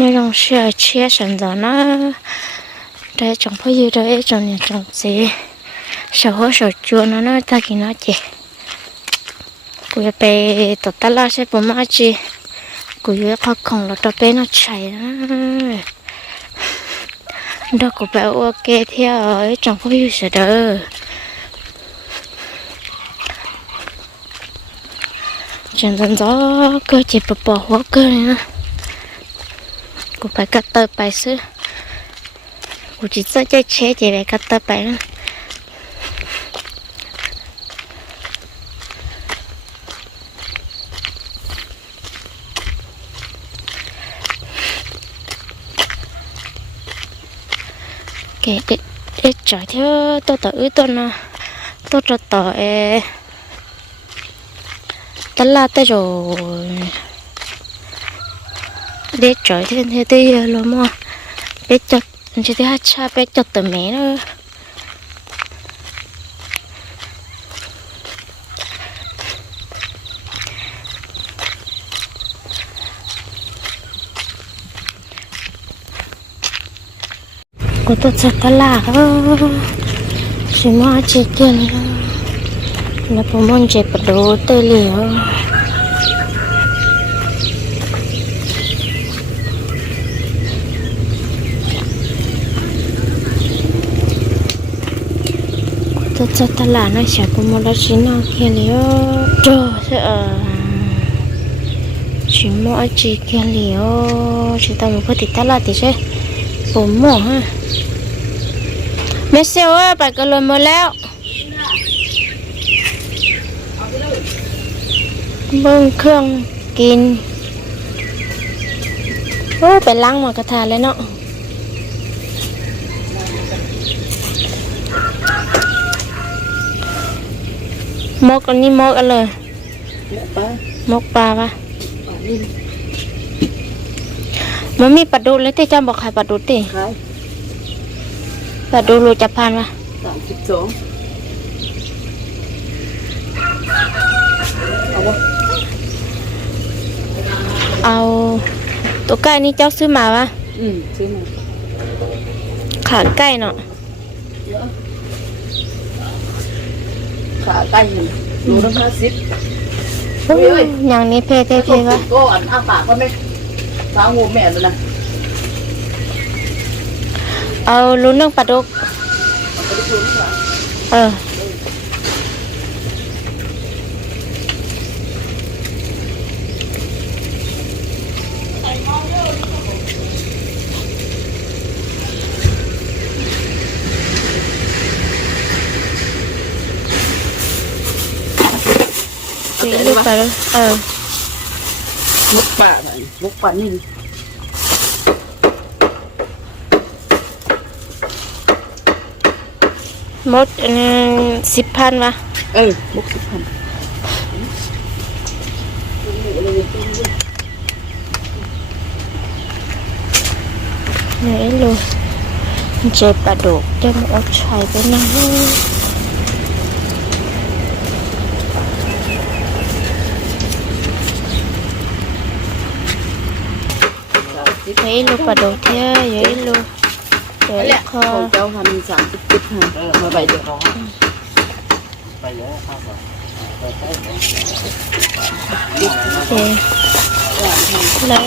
nếu trong xe chia sẵn rồi nó đây trồng phải gì đây trồng nhà trồng gì sợ hổ, sợ chua, nó nó ta kỳ nó chị cô ya bé tụt ta la sẽ bấm má chị cô ya khó không là tụt bé nó chạy đó đó, cô bé ok theo ấy trồng phải gì sợ đó. Chẳng dần gió cơ chỉ bỏ bỏ hóa cơ này cô phải cắt tơ bài xứ. Cô chỉ sợ chơi chế chỉ phải cắt tơ bài nữa cái cái cái trò theo tôi tự tôi nó, tôi cho tờ e tất là tới rồi. Để trời thế thế thế lo mà bé chặt chỉ thế hát cha bé chặt từ mẹ nữa cô tôi chặt tất là chỉ mà chỉ kia nữa là bố môn chế bắt đầu tê liều ตัจะตลาดนะเฉยกูมอลชินเอาเขียนเลยจ้เสอชิมอจีเขียนเลยชิตามุกติดตลาดติเช่ผมหมอฮะไม่เซวไปกันเลยมาแล้วเบิ้งเครื่องกินโอ้ไปล้างหมอกระทาเลยเนาะ มกอันนี้มกอะไรป้ามกปลาปะมันมีปลาดุกเลยที่เจ้าบอกขายปลาดุกติขายปลาดุกรูจะพันปะสามสิบสองเอาบ่เอาตัวไก่นี่เจ้าซื้อมาปะอืมซื้อมาขาไก่เนาะเยอะ ขาไก่หนึ่งโลละห้าสิบโอ้ยอย่างนี้เพเทเพปะก็อันอ้าปากก็ไม่ฟ้างูแม่เลยนะเอาลุ้นเรื่องปลาดุกเอา ไปดูนี่หว่า เออ เอา Đi แต่ lúc ว่า phải ờ มุกป่าไปมุกป่านี่ mốt xịp pan mà เออมุกสิบพัน để luôn chẹp bà đục cho một xài cái năng thấy luôn bà đục thế vậy luôn นั่ ยลูกกระโดดเท่ยยลูกเดี๋ยลูกคอเจ้าทำสามสิบจุดห้ามาใบเดียวไปเยอะครับโอเคเลย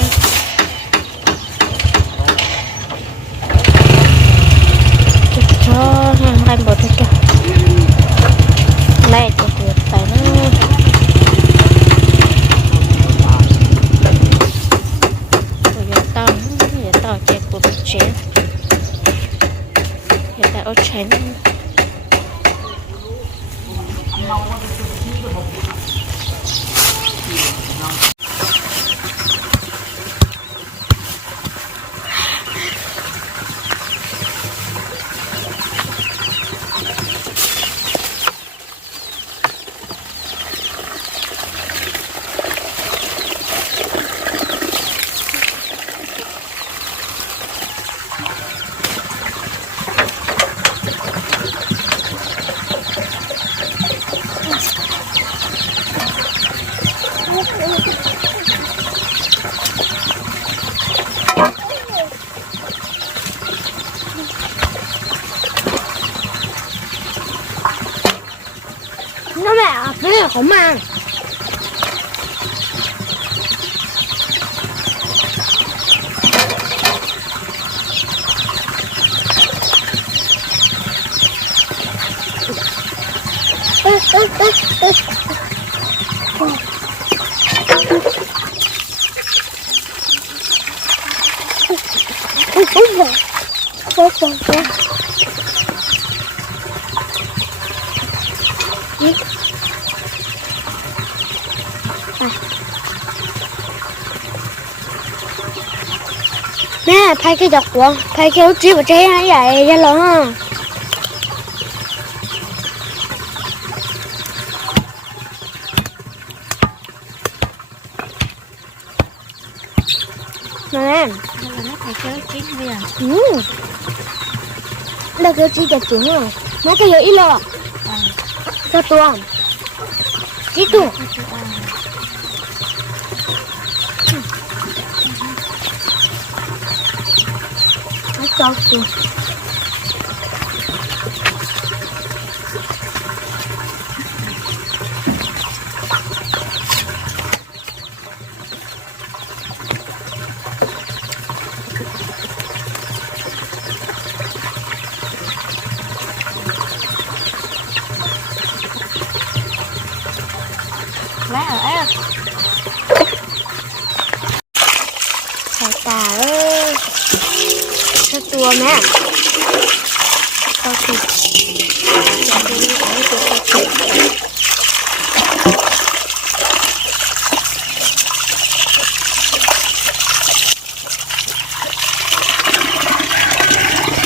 nè, thay cái giọt quá thay cái áo chiếu của trái hay vậy ra lộn không 지겠지는 내가 여 일러 저 또한 지도 아까 없어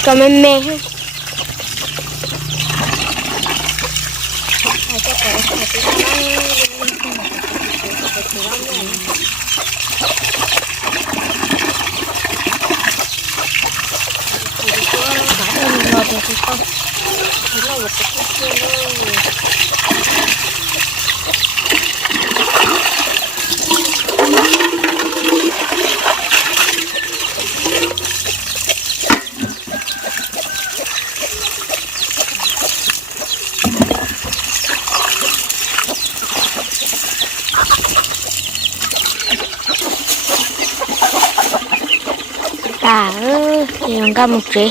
comment में Bà ơi, thì mình có một chị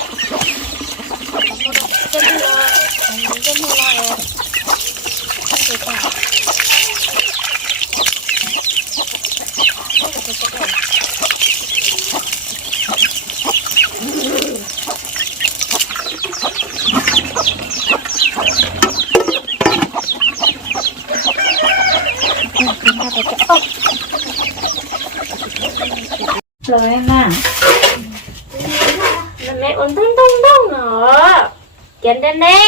entendendo?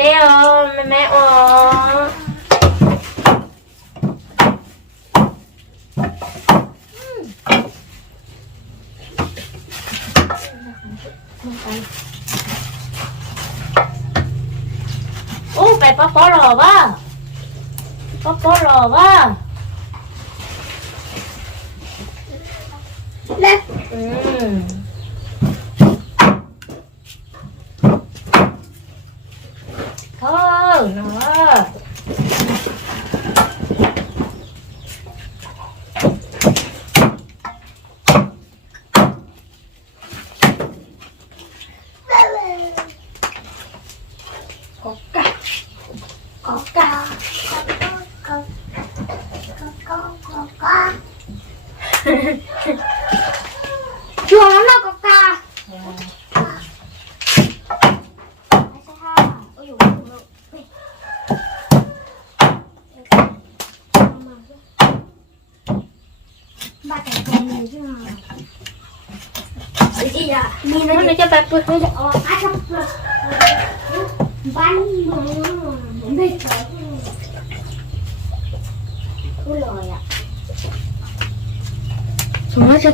돼 요, 매매 오. 오, 빨리 뽀뽀로 와. 뽀뽀로 와. 네. 음. มันจะไปเปิดให้ออกอาจจะบ้านไม่ใช่คุณลอยอะสมมติจะ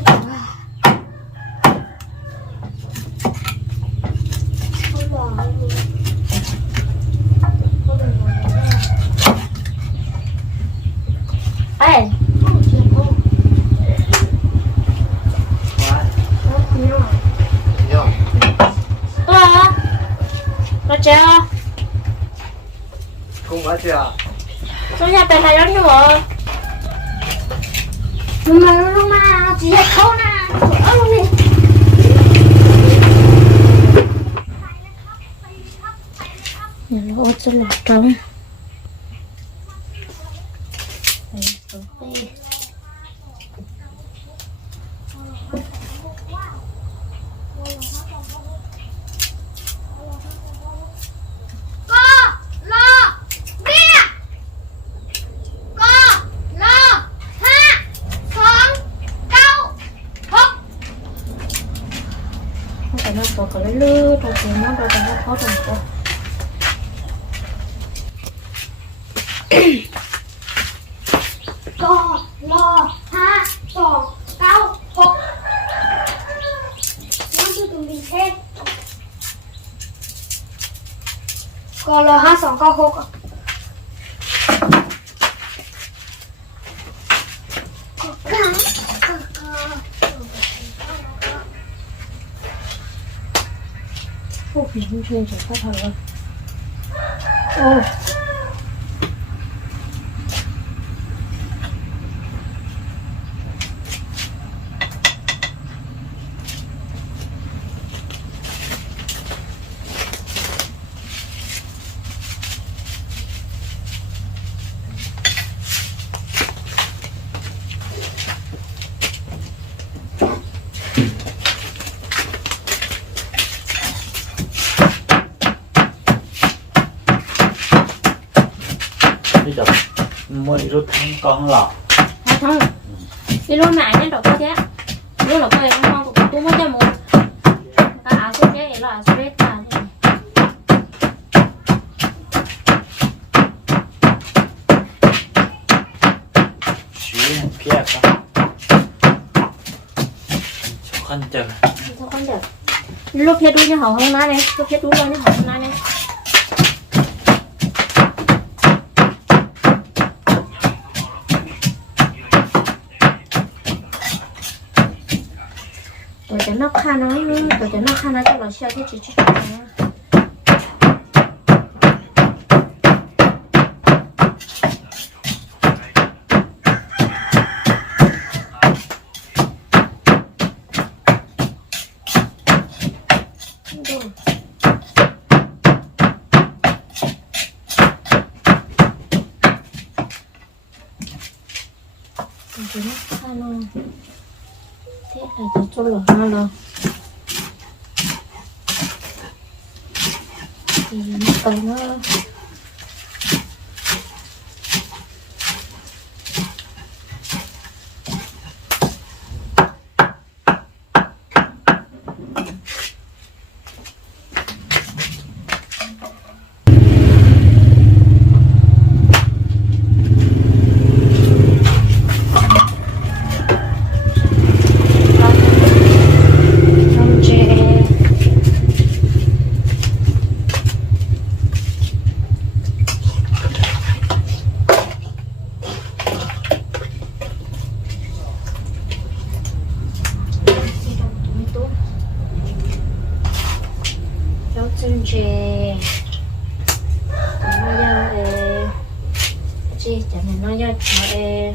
맞아 요. 공 맞 아. 소냐 배나 열리 워. 엄마 엄마 진짜 커 나. 어머 니. 어쩔 수 없 다. 또 되나 보다 버렸 어. 거, 러, 하, 거, 까 오, 거. 먼저 준비 해. 거, 러, 하, 성, 거, 호, 거. 你确定是他跑了？哦。Mới rút thắng con lọ. À không. Đi luôn nãy nên đọc cái chứ. Luôn là không con cũng muốn cho một. Cái áo sốt cái là sốt là. Chuyện kia cả. Con chờ. Con được? Lúc hết đuôi như hỏng không ná này, lúc hết đuôi như hỏng không ná này. นอกคาน้อยนึงแต่จะนอกคาน้อยจะเราเชื่อที่จะช่วยนะ อห้าเลยตีไปเลย cháu chân chè nó ra ê chị chẳng nên nó ra cho e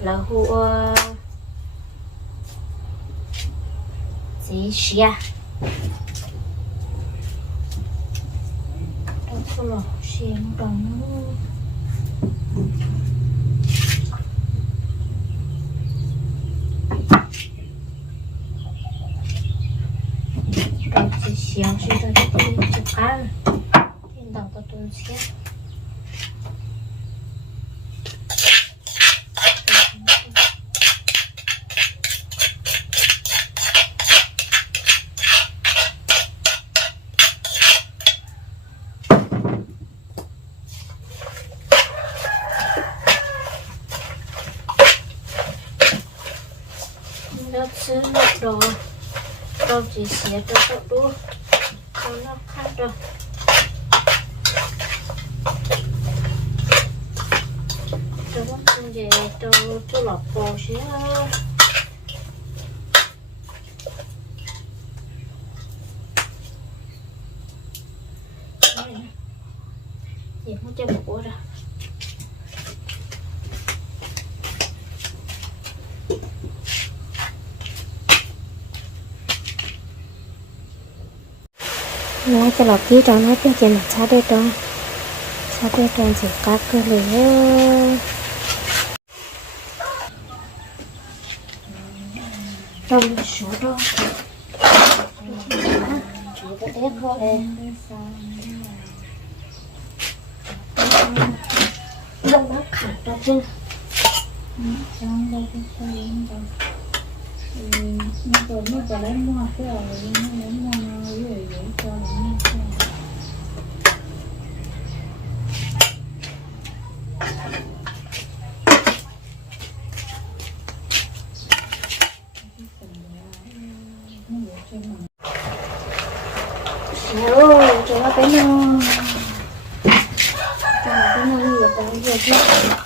là hùa ờ, gì? Xia. Đâu có lò xiên đồng กจีเสียดอกดูเอานอกข้างดอกดอกมันจะดอกตัวหลอกโปเชียว Vậy Nói cho lọc ký đó nói bên trên mặt sát đây đó Sát đây trên chỉ cá cơ lì Trong số đó Chỉ có đẹp thôi Đông nó khẳng ra chứ Trong đây cái sao đến nó Ừ, nó tôi lấy mua cái ở lấy mua nó về gửi cho nó mua cái Ôi, trời ơi, cái nó Trời ơi, cái nó nhiều quá,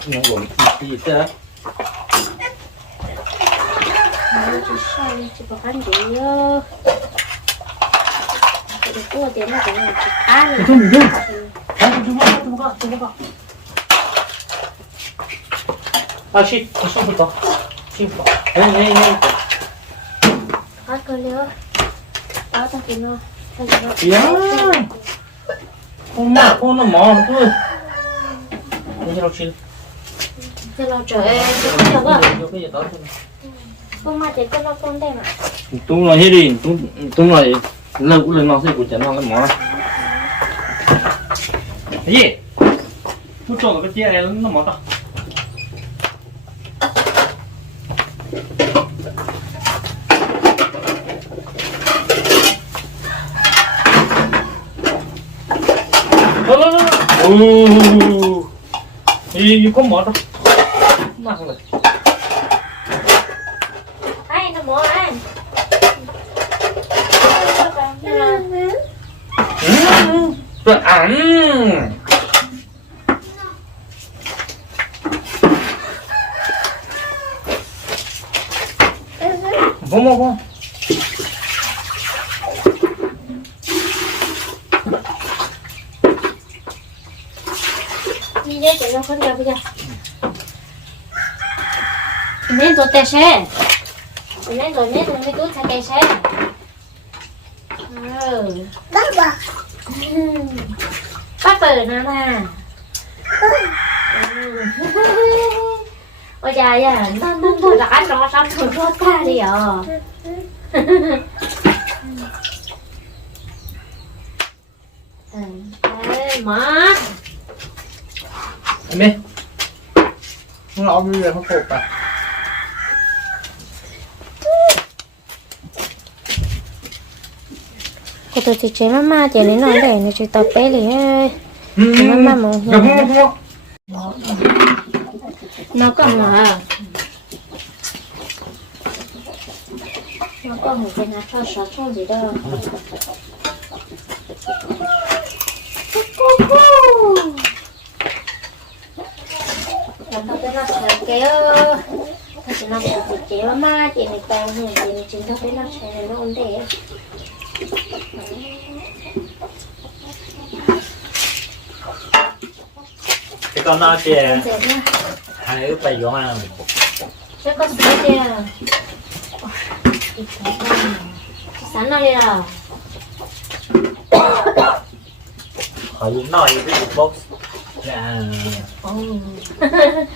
今年我们第一次来了就上一次吧你我点点看看怎么搞怎么搞怎么搞啊去我说不？着去吧哎哎诶好可怜打然给弄他给弄呀那么大你给我吃。Thế lo trời ơi, có được à giờ Không mà chỉ có lo con đây mà. Tung là hết đi tung tung là lâu cũng lên nó sẽ của chén nó cái món này cái gì? Tôi cho cái chia này nó món đó Đó, đó, đó. Ồ mặn rồi. Ai nó bỏ ai? Ăn rồi ăn. Nên tôi tè xe Ừ. Đó bà Bắt từ nào nè Ôi trời ơi, nó nó nó đã nó xong rồi nó ta đi ê, má Em đi. Nó đi rồi nó cột à. cô tôi chỉ chế mama chỉ đến nói để nó chỉ tập bé để ờ, mama muốn hiểu nó còn mà nó còn một cái nào cho sáu cho gì đâu. Cái nó chỉ nằm ở cái chế mama chỉ này tao nhìn chỉ này chúng ta phải nó sao nó ổn định con nó kìa hai ướp bay vô ăn Chắc có sữa chưa? Sẵn nó đi rồi. họ cũng nói cái box là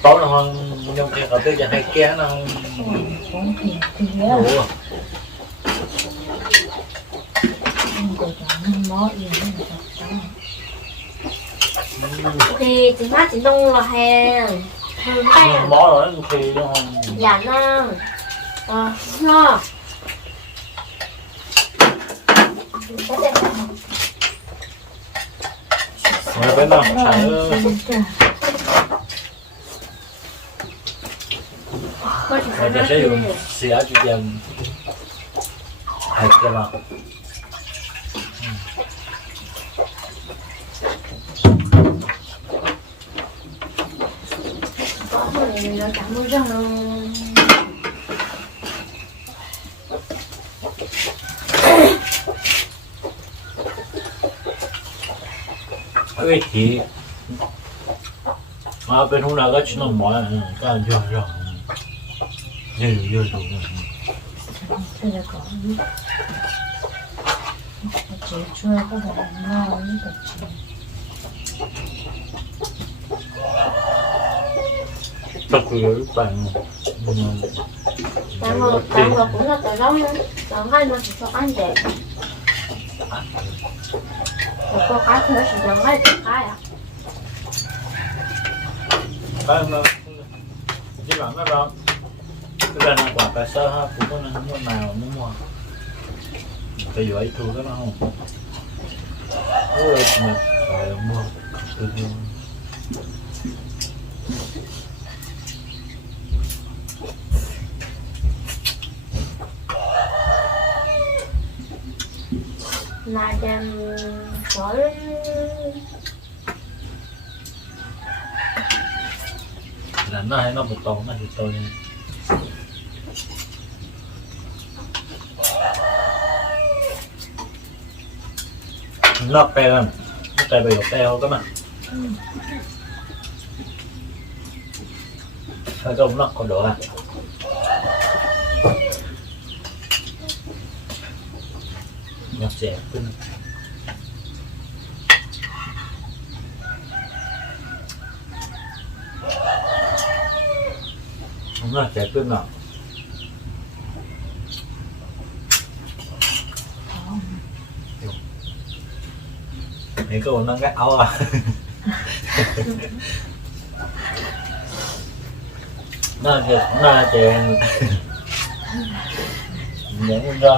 tối là hơn trong kia họ tới giờ hai kia nó Cũng thì thì đủ nhớ rồi. Nhưng tôi chẳng mó gì nữa mà chẳng thì chị má chị đông là hè Hương bó rồi thì à. đúng không? Dạ nó ờ nó Mà bên nào cũng xài ơ Mà chị sẽ dùng xì áo chị dần. Hạch ra vào 이렇게 물장롱 왜 뒤? 아, 배송 나가지 너 뭐야? 그러니까 안 좋아, 좋아. 내 이어서 그러니까. 제일 중요한 건 엄마 언니 같지. thật ngữ bằng Tại mà, tại mà cũng là tại đó nữa Còn hai mà chỉ cho ăn đẹp. Còn có cá thử thì chẳng à. ai được cá à. Cái mà Chỉ bảo nó rộng Cái là quả cà sơ ha Cũng có nó mua nào mua mua Tại vì ấy cái nó không? Ôi, mệt, phải mua Từ từ madam có là nó hay nó một tổn nó bị tổn nó bè lắm nó bè bè bè không các bạn. Ừ. Phải không nó còn đổ à อ Mà đem khỏi หลังหน้าให้น้องไปตรงนั่นคือตัวนี้นอกไปแล้วไปไปกับแปลก็มาถ้าก็นอกก็โดนอยากแจกขึ้นน่าแจกขึ้นอ่ะนี่ก็นั่งก็เอาอ่ะ น่าจะน่าจะอย่างนี้ได้